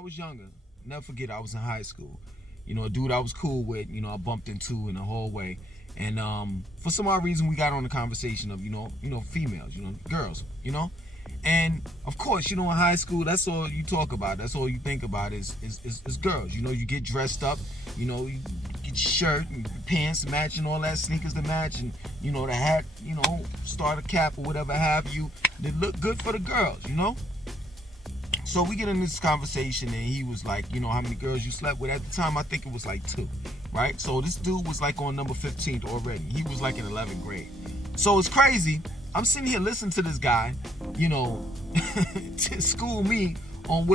I was younger, never forget, I was in high school. A dude I was cool with, I bumped into in the hallway. And for some odd reason, we got on the conversation of, females, girls, And of course, in high school, that's all you talk about. That's all you think about is girls. You get dressed up, you get shirt and pants matching, all that, sneakers to match, and the hat, starter cap or whatever have you. They look good for the girls, So we get in this conversation, and he was like, how many girls you slept with? At the time, I think it was like 2, right? So this dude was like on number 15th already. He was like in 11th grade. So it's crazy. I'm sitting here listening to this guy, to school me on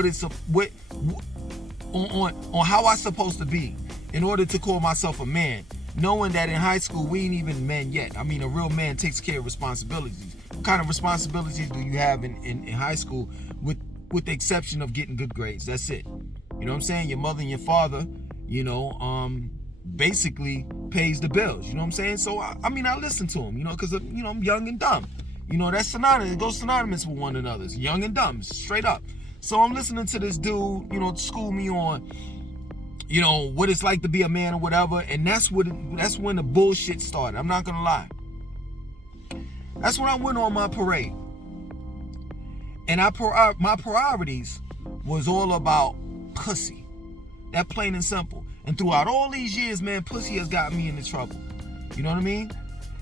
on how I'm supposed to be in order to call myself a man, knowing that in high school we ain't even men yet. I mean, a real man takes care of responsibilities. What kind of responsibilities do you have in high school with the exception of getting good grades? That's it. You know what I'm saying? Your mother and your father, basically pays the bills. You know what I'm saying? So, I listen to him, because, I'm young and dumb. That's synonymous. It goes synonymous with one another. It's young and dumb, straight up. So I'm listening to this dude, school me on, what it's like to be a man or whatever. And that's when the bullshit started. I'm not going to lie. That's when I went on my parade. And my priorities was all about pussy. That plain and simple. And throughout all these years, man, pussy has got me into trouble. You know what I mean?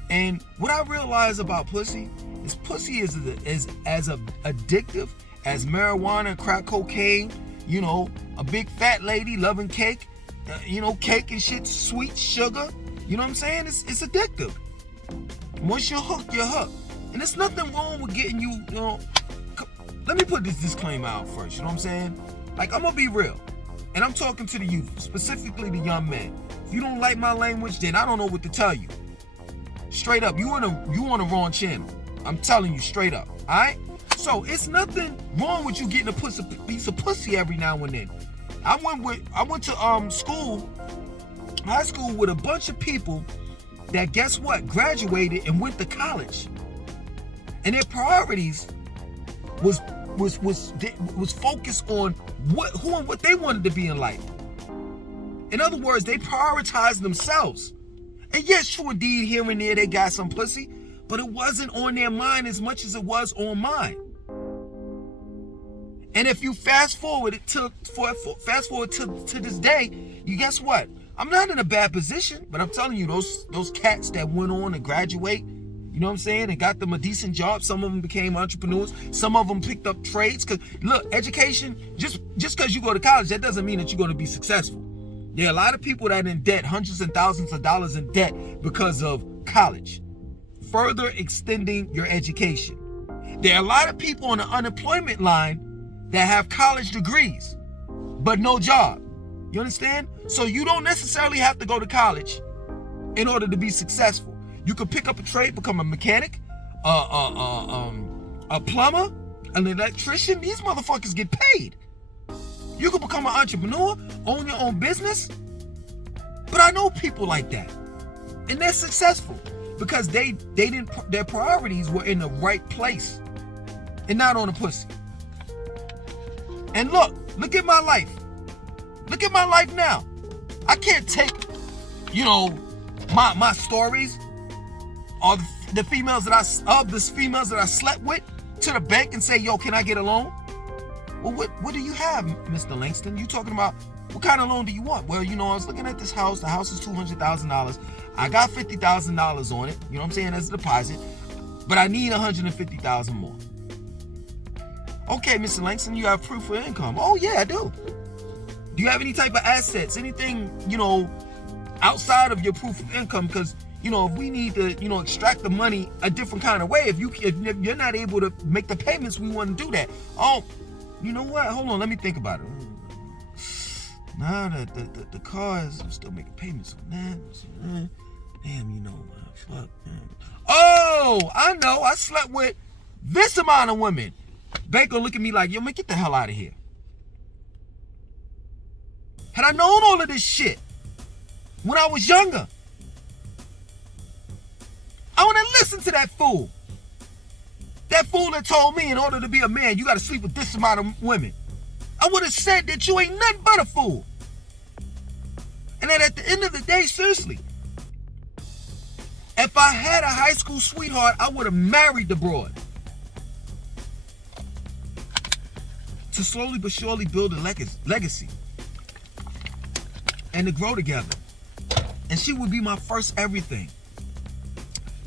And what I realized about pussy is as addictive as marijuana, crack cocaine, a big fat lady loving cake, cake and shit, sweet sugar. You know what I'm saying? It's addictive. Once you're hooked, you're hooked. And there's nothing wrong with getting you, Let me put this disclaimer out first, you know what I'm saying? Like, I'm gonna be real. And I'm talking to the youth, specifically the young men. If you don't like my language, then I don't know what to tell you. Straight up, you on the wrong channel. I'm telling you straight up, all right? So it's nothing wrong with you getting a piece of pussy every now and then. I went to high school with a bunch of people that, guess what, graduated and went to college. And their priorities was focused on who and what they wanted to be in life. In other words, they prioritized themselves. And yes, true indeed, here and there they got some pussy, but it wasn't on their mind as much as it was on mine. And if you fast forward to this day, you guess what? I'm not in a bad position, but I'm telling you, those cats that went on to graduate, you know what I'm saying, and got them a decent job. Some of them became entrepreneurs. Some of them picked up trades. Cause look, education, just because you go to college, that doesn't mean that you're going to be successful. There are a lot of people that are in debt, hundreds and thousands of dollars in debt because of college. Further extending your education. There are a lot of people on the unemployment line that have college degrees, but no job. You understand? So you don't necessarily have to go to college in order to be successful. You could pick up a trade, become a mechanic, a plumber, an electrician. These motherfuckers get paid. You could become an entrepreneur, own your own business. But I know people like that. And they're successful because their priorities were in the right place and not on the pussy. And look at my life. Look at my life now. I can't take, my stories of the females that I slept with to the bank and say, yo, can I get a loan? Well, what do you have, Mr. Langston? You talking about what kind of loan do you want? Well, I was looking at this house. The house is $200,000. I got $50,000 on it. You know what I'm saying? As a deposit. But I need $150,000 more. Okay, Mr. Langston, you have proof of income. Oh, yeah, I do. Do you have any type of assets? Anything, outside of your proof of income? Because, if we need to, extract the money a different kind of way, if you're not able to make the payments, we want to do that. Oh, you know what? Hold on, let me think about it. Nah, the cars, I'm still making payments on that. Damn, fuck, man. Oh, I know. I slept with this amount of women. Bank gonna look at me like, yo, man, get the hell out of here. Had I known all of this shit when I was younger, I would have listened to that fool. That fool that told me in order to be a man, you got to sleep with this amount of women. I would have said that you ain't nothing but a fool. And then at the end of the day, seriously, if I had a high school sweetheart, I would have married the broad. To slowly but surely build a legacy. And to grow together. And she would be my first everything.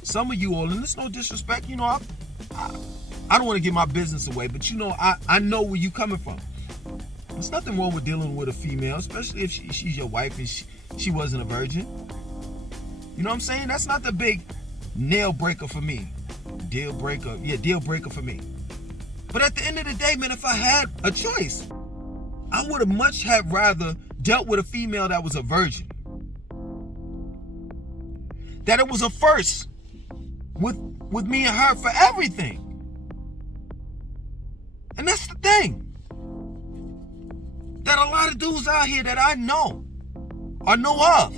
Some of you all, and it's no disrespect, you know, I don't want to give my business away, but you know, I know where you coming from. There's nothing wrong with dealing with a female, especially if she's your wife and she wasn't a virgin. You know what I'm saying? That's not the big nail breaker for me. Deal breaker for me. But at the end of the day, man, if I had a choice, I would have much have rather dealt with a female that was a virgin. That it was a first with me and her for everything. And that's the thing. That a lot of dudes out here that I know or know of,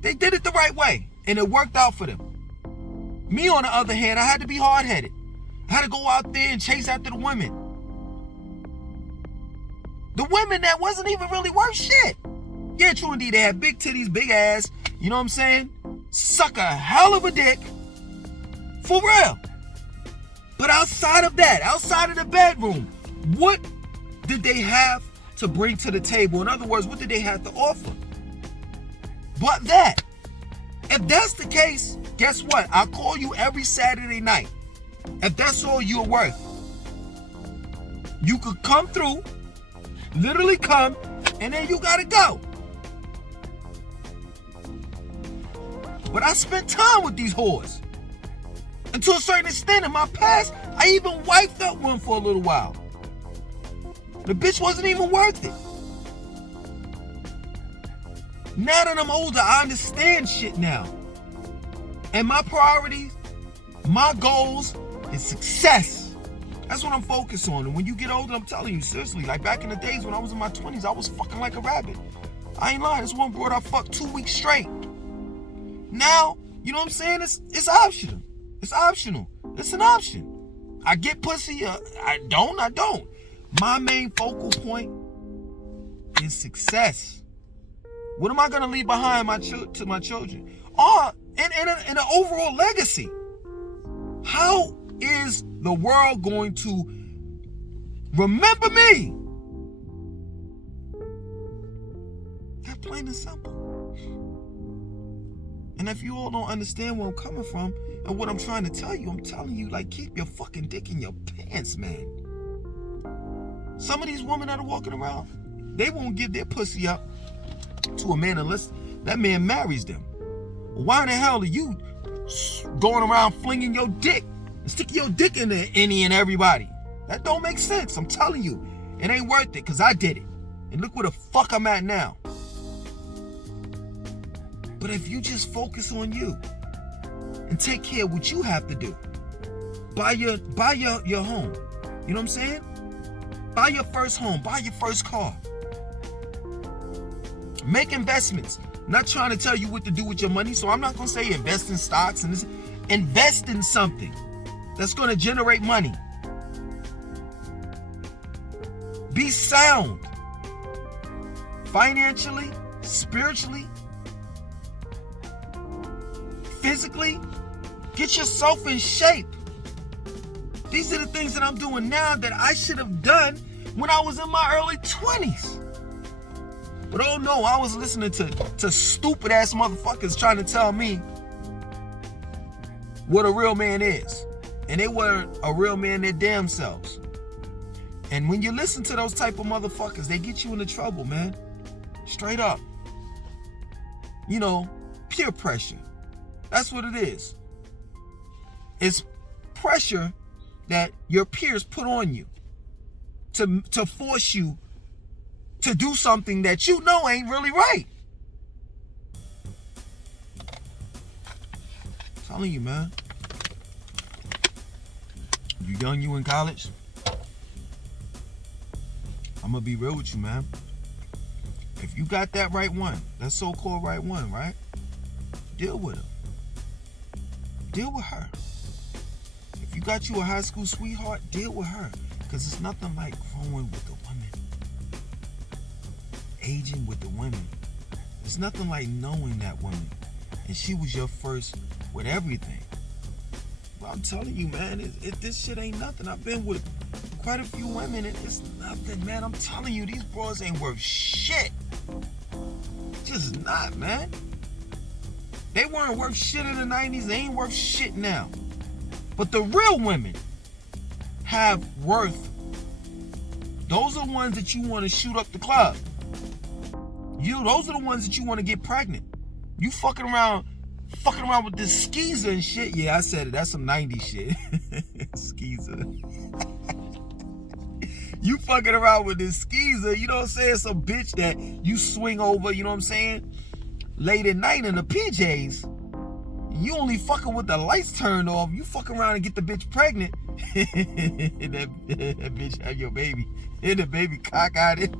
they did it the right way and it worked out for them. Me, on the other hand, I had to be hard-headed. I had to go out there and chase after the women. The women that wasn't even really worth shit. Yeah, true indeed, they had big titties, big ass, you know what I'm saying? Suck a hell of a dick. For real. But outside of that, outside of the bedroom, what did they have to bring to the table? In other words, what did they have to offer? But that. If that's the case, guess what? I'll call you every Saturday night. If that's all you're worth. You could come through, literally come, and then you gotta go. But I spent time with these whores. And to a certain extent in my past, I even wiped up one for a little while. The bitch wasn't even worth it. Now that I'm older, I understand shit now. And my priorities, my goals, is success. That's what I'm focused on. And when you get older, I'm telling you, seriously, like back in the days when I was in my 20s, I was fucking like a rabbit. I ain't lying. This one broad I fucked 2 weeks straight. Now, you know what I'm saying? It's optional. It's optional. It's an option. I get pussy. I don't. My main focal point is success. What am I going to leave behind to my children? Or in an overall legacy. How is the world going to remember me? That plain and simple. And if you all don't understand where I'm coming from and what I'm trying to tell you, I'm telling you, like, keep your fucking dick in your pants, man. Some of these women that are walking around, they won't give their pussy up to a man unless that man marries them. Why the hell are you going around flinging your dick and sticking your dick in any and everybody? That don't make sense. I'm telling you, it ain't worth it because I did it. And look where the fuck I'm at now. But if you just focus on you and take care of what you have to do, buy your home. You know what I'm saying? Buy your first home, buy your first car. Make investments. I'm not trying to tell you what to do with your money, so I'm not going to say invest in stocks and this. Invest in something that's going to generate money. Be sound. Financially, spiritually, physically, get yourself in shape. These are the things that I'm doing now that I should have done when I was in my early 20s. But oh no, I was listening to stupid ass motherfuckers trying to tell me what a real man is. And they weren't a real man their damn selves. And when you listen to those type of motherfuckers, they get you into trouble, man. Straight up. You know, peer pressure. That's what it is. It's pressure that your peers put on you to force you to do something that you know ain't really right. I'm telling you, man. You young, you in college? I'm gonna be real with you, man. If you got that right one, that so-called right one, right? Deal with her. Deal with her. If you got you a high school sweetheart, deal with her. Because it's nothing like growing with the women. Aging with the women. It's nothing like knowing that woman. And she was your first with everything. Well, I'm telling you, man, this shit ain't nothing. I've been with quite a few women, and it's nothing, man. I'm telling you, these bros ain't worth shit. Just not, man. They weren't worth shit in the 90s. They ain't worth shit now. But the real women have worth. Those are the ones that you want to shoot up the club. Those are the ones that you want to get pregnant. You fucking around with this skeezer and shit. Yeah, I said it. That's some 90s shit. Skeezer. You fucking around with this skeezer, you know what I'm saying? Some bitch that you swing over, you know what I'm saying? Late at night in the PJs. You only fucking with the lights turned off. You fucking around and get the bitch pregnant. And that bitch have your baby. And the baby cock-eyed.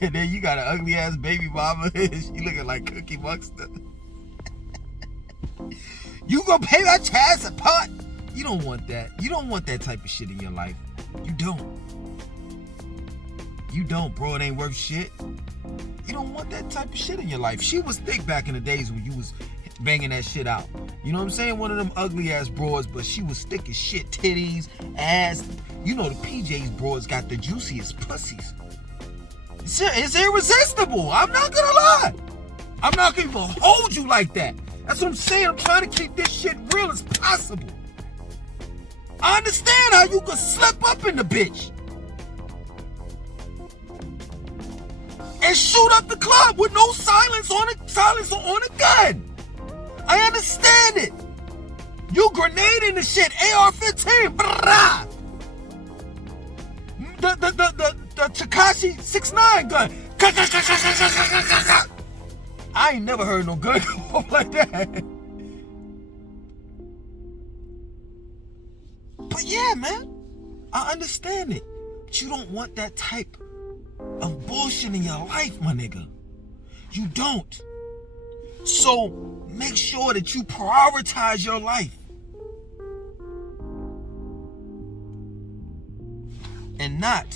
And then you got an ugly ass baby mama. She looking like Cookie Monster. You gonna pay my child support? You don't want that. You don't want that type of shit in your life. You don't. You don't, bro. It ain't worth shit. You don't want that type of shit in your life. She was thick back in the days when you was banging that shit out. You know what I'm saying? One of them ugly ass broads, but she was thick as shit. Titties, ass. You know the PJs broads got the juiciest pussies. It's irresistible. I'm not gonna lie. I'm not gonna even hold you like that. That's what I'm saying. I'm trying to keep this shit real as possible. I understand how you could slip up in the bitch and shoot up the club with no silence on a gun. I understand it. You grenading the shit, AR-15. Brah. The Tekashi 6ix9ine gun. I ain't never heard no gun go off like that. But yeah, man, I understand it. But you don't want that type of bullshit in your life, my nigga. You don't. So make sure that you prioritize your life. And not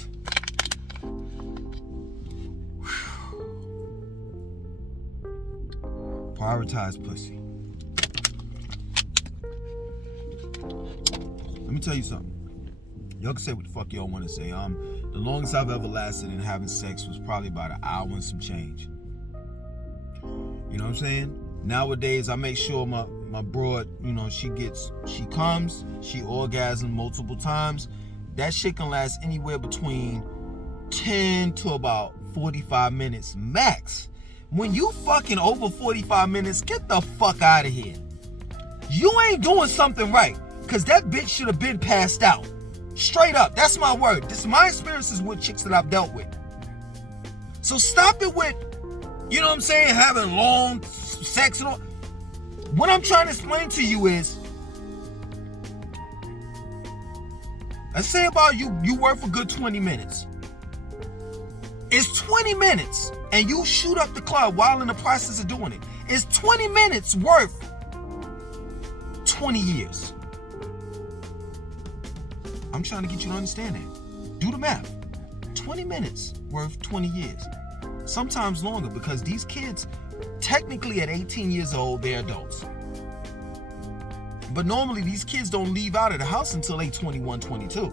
prioritize pussy. Let me tell you something. Y'all can say what the fuck y'all want to say. The longest I've ever lasted in having sex was probably about an hour and some change. You know what I'm saying? Nowadays, I make sure my broad, you know, she comes, she orgasms multiple times. That shit can last anywhere between 10 to about 45 minutes max. When you fucking over 45 minutes, get the fuck out of here. You ain't doing something right. Because that bitch should have been passed out. Straight up. That's my word. This is my experiences with chicks that I've dealt with. So stop it with, you know what I'm saying, having long sex and all. What I'm trying to explain to you is, let's say about you work for good 20 minutes. It's 20 minutes and you shoot up the club while in the process of doing it. It's 20 minutes worth 20 years. I'm trying to get you to understand that. Do the math. 20 minutes worth 20 years. Sometimes longer, because these kids, technically at 18 years old, they're adults. But normally these kids don't leave out of the house until they 21, 22.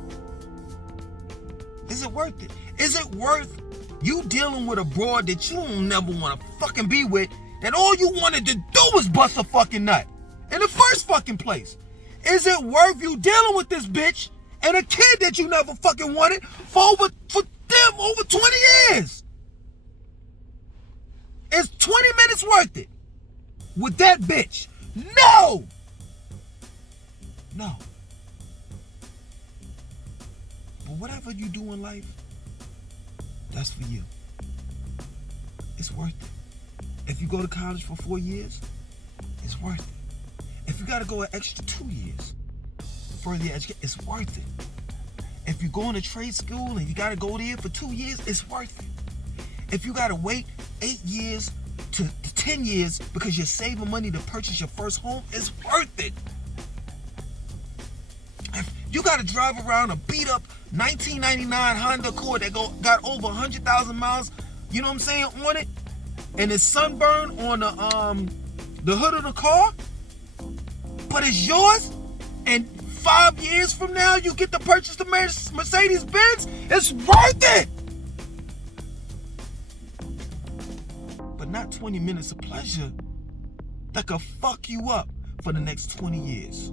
Is it worth it? Is it worth you dealing with a broad that you don't never want to fucking be with, that all you wanted to do was bust a fucking nut in the first fucking place? Is it worth you dealing with this bitch and a kid that you never fucking wanted for them over 20 years? Is 20 minutes worth it with that bitch? No! No. But whatever you do in life, that's for you. It's worth it. If you go to college for 4 years, it's worth it. If you gotta go an extra 2 years for further education, it's worth it. If you go into trade school and you gotta go there for 2 years, it's worth it. If you gotta wait 8 years to 10 years because you're saving money to purchase your first home, it's worth it. If You gotta drive around a beat up 1999 Honda Accord that got over 100,000 miles, you know what I'm saying, on it, and it's sunburned on the hood of the car, but it's yours, and 5 years from now you get to purchase the Mercedes-Benz. It's worth it. But not 20 minutes of pleasure that could fuck you up for the next 20 years.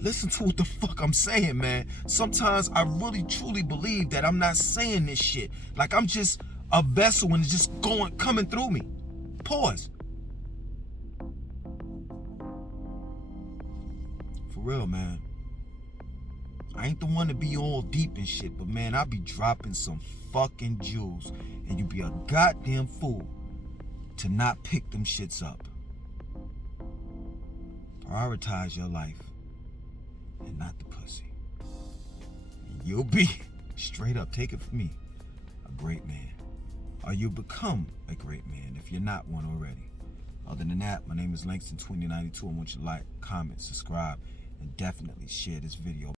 Listen to what the fuck I'm saying, man. Sometimes I really truly believe that I'm not saying this shit like I'm just a vessel and it's just coming through me. Pause. For real, man. I ain't the one to be all deep and shit, but man, I be dropping some fucking jewels, and you be a goddamn fool to not pick them shits up. Prioritize your life and not the pussy. And you'll be, straight up, take it from me, a great man. Or you'll become a great man if you're not one already. Other than that, my name is Langston2092. I want you to like, comment, subscribe, and definitely share this video.